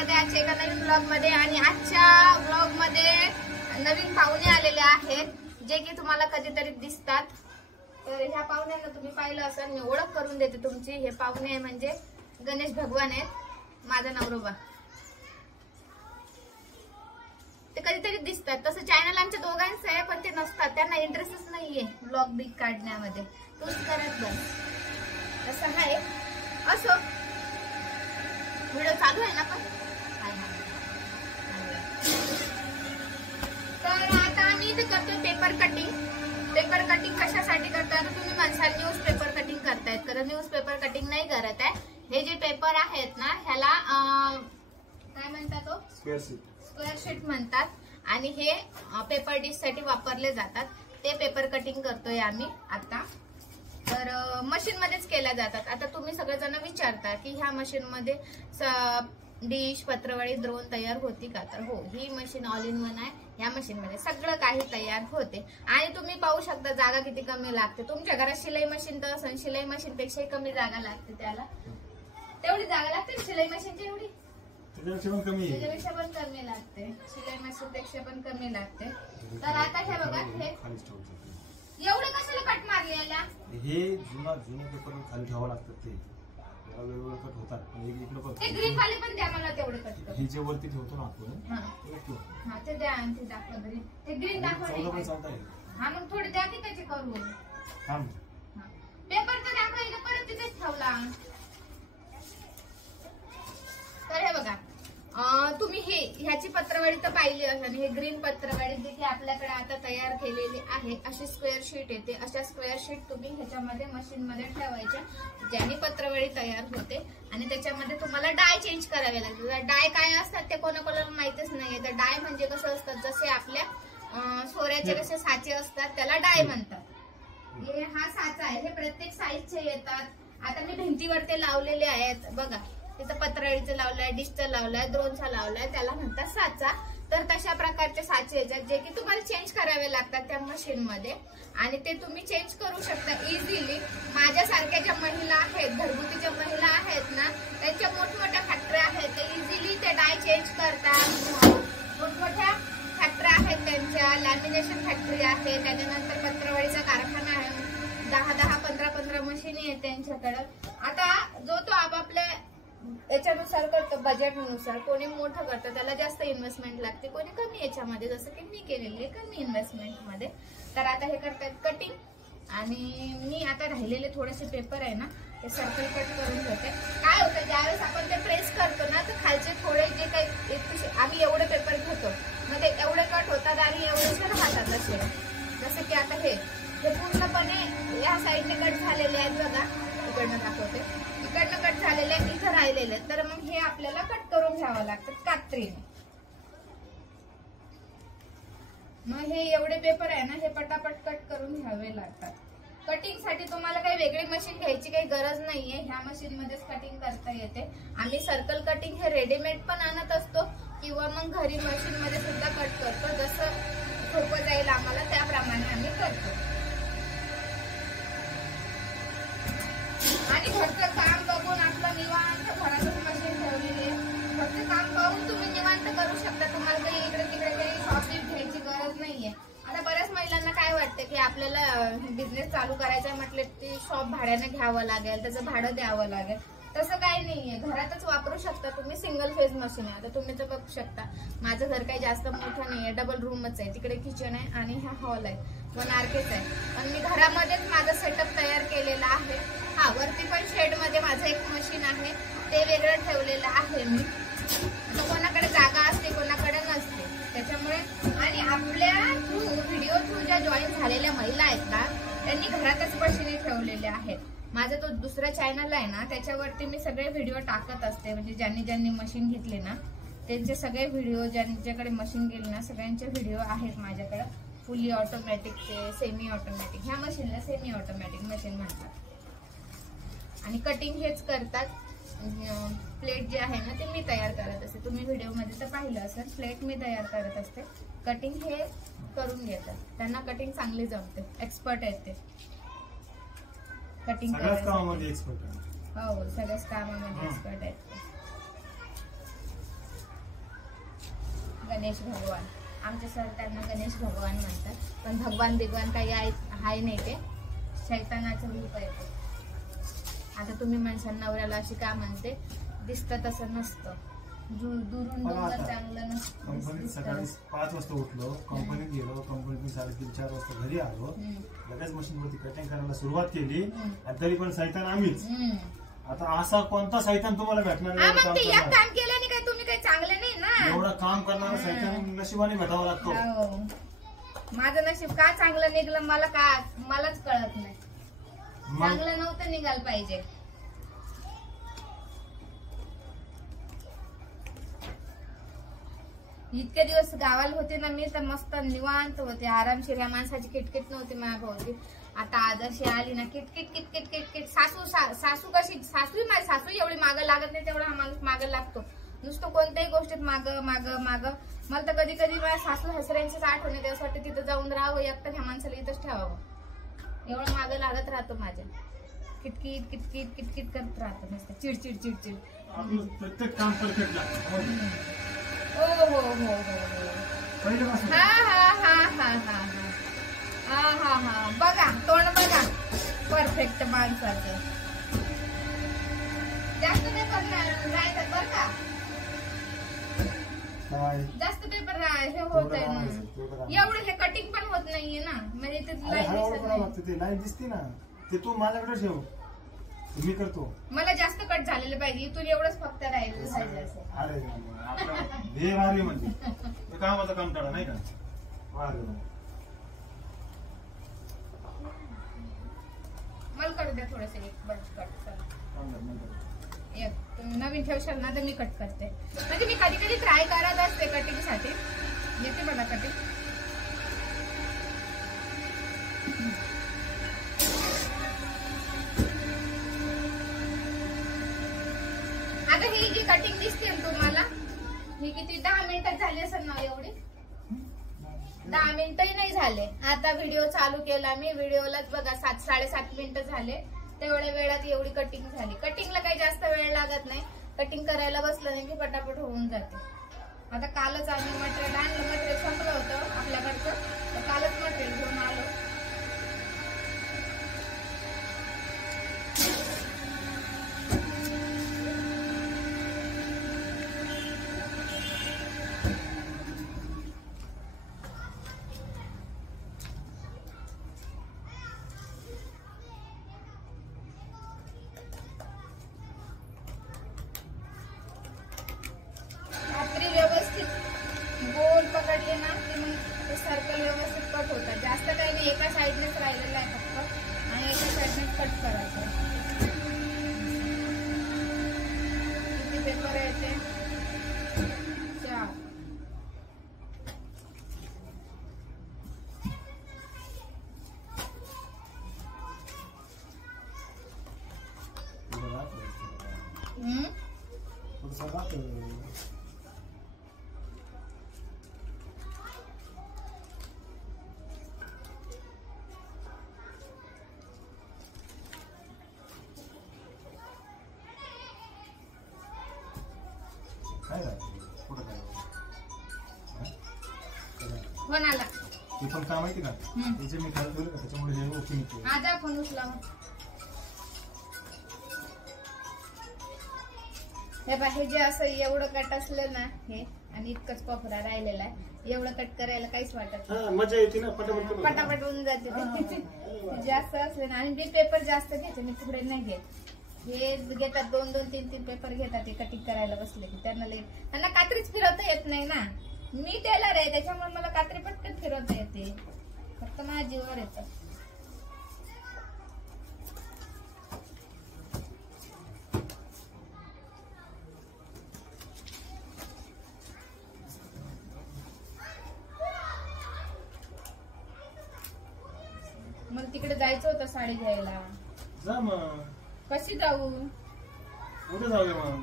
स्वागत आहे आजच्या एका नवीन ब्लॉग मध्ये। आणि आजच्या ब्लॉग मध्ये नवीन पाहुणे आलेले आहेत जे की तुम्हाला कधीतरी दिसतात। तर ह्या पाहुण्यांना तुम्ही पाहिलं असेल, मी ओळख करून देते तुमची। हे पाहुणे म्हणजे गणेश भगवान आहेत, माझा नवरोबा। ते कधीतरी दिसतात, तसं चॅनल आमच्या दोघांचं आहे पण ते नसतात, त्यांना इंटरेस्टच नाहीये ब्लॉग बिग काढण्यामध्ये। तूच करत बस तसं आहे। असो, व्हिडिओ चालू आहे ना पण। तर आता आम्ही इथे करतोय पेपर कटिंग। पेपर कटिंग कशासाठी करतात तुम्ही म्हणसाल, न्यूज पेपर कटिंग करतायत का? न्यूज पेपर कटिंग नाही करत आहे। हे जे पेपर आहेत ना ह्याला काय म्हणतात, तो स्क्वेअर शीट म्हणतात। आणि हे पेपर डिश साठी वापरले जातात। ते पेपर कटिंग करतोय आम्ही आता। तर मशीन मध्येच केल्या जातात। आता तुम्ही सगळेजण विचारता की ह्या मशीन मध्ये डिश, पत्रवळी, द्रोण तयार होती का? तर हो, ही मशीन ऑल इन वन आहे। या मशीन मध्ये सगळं काही तयार होते। आणि तुम्ही पाहू शकता जागा किती कमी लागते। तुमच्या घरात शिलाई मशीन तर असेल, शिलाई मशीन पेक्षा कमी जागा लागते त्याला। तेवढी जागा लागते शिलाई मशीनची, एवढी त्याच्यापेक्षा पण कमी लागते। शिलाई मशीन पेक्षा पण कमी लागते। तर आता हे बघा, हे एवढे कशाला कट मारले याला? हे जुने पेपर खाली ठेवावं लागतात, ते वेगवेगळे कट होतात। ते ग्रीन वाले पण द्या मला, तेवढे कट कर। हे जे वरती ठेवतो ना आपण, हा ते द्या। आणि ते दाखवा ग्रीन, ते ग्रीन दाखवा। हा मग थोडे द्या की त्याचे करून। पेपर तर दाखवा, परत तिथेच ठेवला। तर हे बघा, तुम्ही ह्याची पत्रवाळी तर पाहिली असेल। हे ग्रीन पत्रवाळी जी की आपल्याकडे आता तयार केलेली आहे। अशी स्क्वेअर शीट येते। अशा स्क्वेअर शीट तुम्ही ह्याच्यामध्ये मशीन मध्ये ठेवायच्या, ज्याने पत्रवाळी तयार होते। आणि त्याच्यामध्ये तुम्हाला डाय चेंज करावे लागते। डाय काय असतात ते कोणाकोणाला माहितच नाहीये। तर डाय म्हणजे कसं असतात, जसे आपल्या सोऱ्याचे कसे साचे असतात त्याला डाय म्हणतात। हे हा साचा आहे, हे प्रत्येक साईजचे येतात। आता मी भिंतीवर ते लावलेले आहेत बघा। तिथं पत्रवाळीचं लावलंय, डिशचं लावलंय, द्रोणचा लावलाय, त्याला म्हणतात साचा। तर तशा प्रकारचे साचे येतात जे की तुम्हाला चेंज करावे लागतात त्या मशीन मध्ये। आणि ते तुम्ही चेंज करू शकता इझिली। माझ्यासारख्या ज्या महिला आहेत, घरगुती ज्या महिला आहेत ना, त्यांच्या मोठमोठ्या फॅक्टरी आहेत, ते इझिली ते डाय चेंज करतात। मोठमोठ्या फॅक्टरी आहेत त्यांच्या, लॅमिनेशन फॅक्टरी आहे, त्याच्यानंतर पत्रवाळीचा कारखाना आहे। 10 15 मशीनी आहेत त्यांच्याकडे। आता जो तो आपापल्या याच्यानुसार करतो, बजेटनुसार। कोणी मोठं करतं त्याला जास्त इन्व्हेस्टमेंट लागते, कोणी कमी याच्यामध्ये, जसं की मी केलेली आहे कमी इन्व्हेस्टमेंट मध्ये। तर आता हे करतात कटिंग। आणि मी आता राहिलेले थोडेसे पेपर आहे ना, ते सर्कल कट करून घेते। काय होतं, ज्यावेळेस आपण ते प्रेस करतो ना, तर खालचे थोडे जे काही आम्ही एवढे पेपर घेतो, मग ते एवढे कट होतात आणि एवढेच राहतात असे। जसं की आता हे पूर्णपणे या साईडने कट झालेले आहेत बघा, इकडनं दाखवते, इकडनं कट झालेले आहेत, इथं राहिलेले। तर मग हे आपल्याला कट करून घ्यावं लागतं कात्रीने। मग हे एवढे पेपर आहे ना, हे पटापट कट करून घ्यावे लागतात। कटिंग साठी तुम्हाला काही वेगळी मशीन घ्यायची काही गरज नाहीये, ह्या मशीन मध्येच कटिंग करता येते। आम्ही सर्कल कटिंग हे रेडीमेड पण आणत असतो किंवा मग घरी मशीन मध्ये सुद्धा कट करतो। जसं सोपं जाईल आम्हाला त्याप्रमाणे आम्ही करतो। आणि घरचं काम बघून आपलं निवांत घरातच मशीन ठेवलेली आहे। घरचं काम पाहून तुम्ही निवांत करू शकता। तुम्हाला काही इकडे तिकडे काही शॉपिंग घ्यायची गरज नाहीये। आता बऱ्याच महिलांना काय वाटतं की आपल्याला बिझनेस चालू करायचा म्हटलं की शॉप भाड्याने घ्यावं लागेल, त्याचं भाडं द्यावं लागेल। तसं काही नाहीये, घरातच वापरू शकता तुम्ही। सिंगल फेज मशीन आहे। आता तुम्ही तर बघू शकता, माझं घर काही जास्त मोठं नाहीये, डबल रूमच आहे। तिकडे किचन आहे आणि हा हॉल आहे, 1 RKच आहे। पण मी घरामध्येच माझा सेटअप तयार केलेला आहे। हा, वरती पण शेड मध्ये माझं एक मशीन आहे, ते वेगळं ठेवलेलं आहे मी। आता कोणाकडे जागा असते, कोणाकडे नसते, त्याच्यामुळे। आणि आपल्या व्हिडिओ थ्रू ज्या जॉईन झालेल्या महिला आहेत ना, त्यांनी घरातच मशीनी ठेवलेल्या आहेत। माझा तो दुसरा चॅनल आहे ना, त्याच्यावरती मी सगळे व्हिडिओ टाकत असते। म्हणजे ज्यांनी मशीन घेतली ना, त्यांचे सगळे व्हिडिओ, ज्यांच्याकडे मशीन गेली ना, सगळ्यांचे व्हिडिओ आहेत माझ्याकडे। फुली ऑटोमॅटिकचे, सेमी ऑटोमॅटिक, ह्या मशीनला सेमी ऑटोमॅटिक मशीन म्हणतात। आणि कटिंग हेच करतात। प्लेट जे आहे ना, ते मी तयार करत असते। तुम्ही व्हिडिओ मध्ये तर पाहिलं असेल, प्लेट मी तयार करत असते। कटिंग हे करून घेतात, त्यांना कटिंग चांगली जमते, एक्सपर्ट आहेत ते कटिंग करायला। हो, सगळ्याच कामामध्ये एक्सपर्ट आहेत। गणेश भगवान. आमचे सर त्यांना गणेश भगवान म्हणतात, पण भगवान बिगवान काही आहे नाही, ते शैतानाचं रूप आहे ते. आता तुम्ही म्हणशाल नवऱ्याला अशी का म्हणते, दिसतं तसं नसतं, दुरून डोंगर चांगलं नसतं. कंपनीत सकाळी 5 वाजता उठलो, कंपनीत गेलो, कंपनीतून 3:30-4 वाजता घरी आलो, लगेच मशीनवरती कटिंग करायला सुरुवात केली, आणि तरी पण सैतान आम्हीच. आता असा कोणता सैतान तुम्हाला भेटणार नाही? काम केल्याने काय तुम्ही काही चांगले नाही ना. एवढं काम करणारा सैतान नशिबाने भेटावा लागतो. माझं नशीब का चांगलं निघलं मलाच कळत नाही. चांगलं नव्हतं निघायला पाहिजे. इतके दिवस गावाला होते ना मी, तर मस्त निवांत होते, आरामशीर. या माणसाची किटकिट नव्हती माझ्या भाऊची. आता आदर्शी आली ना, किटकिट किटकिट किटकिट. सासू कशी, माझी सासू एवढी मागं लागत नाही तेवढा हा माणूस मागं लागतो. नुसतं कोणत्याही गोष्टीत मागं मागं मागं. मला तर कधी कधी माझ्या सासू हसऱ्यांचीच आठवण येते, असं वाटतं तिथं जाऊन राहावं, एकटं ह्या माणसाला इथंच ठेवावं. एवढं मागं लागत राहतो माझ्या. किटकिट किटकिट किटकिट करत राहतो नुसतं, चिडचिड चिडचिड. प्रत्येक काम परफेक्ट लागतं. हो हो हो हो हो. हा हा हा हा हा हा हा हा. बघा तोंड बघा, परफेक्ट माणसाचं. जास्त पेपर राहायचं बरं का, जास्त पेपर हे होत आहे ना. एवढं हे कटिंग पण होत नाहीये ना, म्हणजे ते लाईन दिसते ना, ते तू माझ्याकडे ठेव, मी करतो. मला जास्त कट झालेलं पाहिजे, इथून एवढंच फक्त राहिलं पाहिजे असं. अरे हे भारी म्हणजे कामाचा काम काढा नाही का. मला करू द्या थोडस, एक बंच कट एक. तुम्ही नवीन ठेवशाल ना तर मी कट करते, म्हणजे मी कधी कधी ट्राय करत असते कटिंग साठी. येते मला कटिंग. आता ही जी कटिंग दिसते तुम्हाला, ही किती 10 मिनिटात झाली असेल ना एवढी? 10 मिनिटही नाही झाले. आता व्हिडिओ चालू केला मी, व्हिडिओलाच बघा 7-7.5 मिनिटं झाले. तेवढ्या वेळात एवढी कटिंग झाली. कटिंगला काही जास्त वेळ लागत नाही, कटिंग करायला बसलं नाही की पटापट होऊन जाते. आता कालच आम्ही मटेरियल आणलं, मटेरियल संपलं होतं आपल्याकडचं, तर कालच मटेरियल घेऊन आलो. पकडले ना की मग ते सर्कल व्यवस्थित कट होतात. जास्त काही नाही, एका साईडनेच राहिलेलं आहे फक्त, आणि एका साईडनेच कट करायचं. किती पेपर येते? 4. कोणाला ते पण काय माहिती का, त्याचे मी खाली ठेवलं का, त्याच्यामुळे हे ओके निघतो. आजा फोन उचला. हे बघ, हे जे असं एवढं कट असलं ना, हे आणि इतकंच कोपरा राहिलेला आहे, एवढं कट करायला काहीच वाटत नाही. मजा येते ना, पटापट होऊन जाते. जास्त असले ना, आणि मी पेपर जास्त घेते, मी तुकडे नाही घेत. हे घेतात 2-2, 3-3 पेपर घेतात ते कटिंग करायला बसले की. त्यांना कात्रीच फिरवता येत नाही ना. मी टेलर आहे त्याच्यामुळे मला कात्री पटकन फिरवता येते, फक्त माझ्या जीवावर येतं. मला तिकडे जायचं होतं साडी घ्यायला. जा मग. कशी जाऊ? उद्या जाऊया मग.